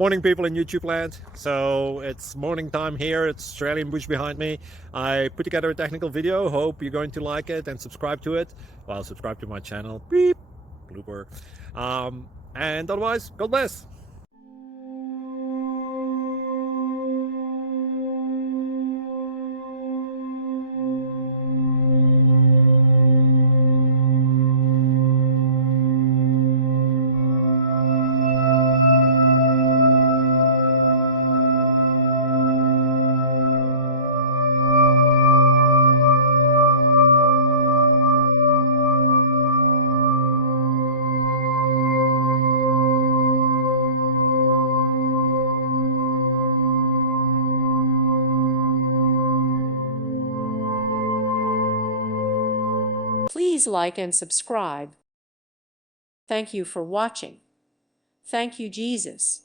Morning, people in YouTube land. So it's morning time here. It's Australian bush behind me. I put together a technical video. Hope you're going to like it and subscribe to it. Well, subscribe to my channel. Beep. Blooper. And otherwise, God bless. Please like and subscribe. Thank you for watching. Thank you, Jesus.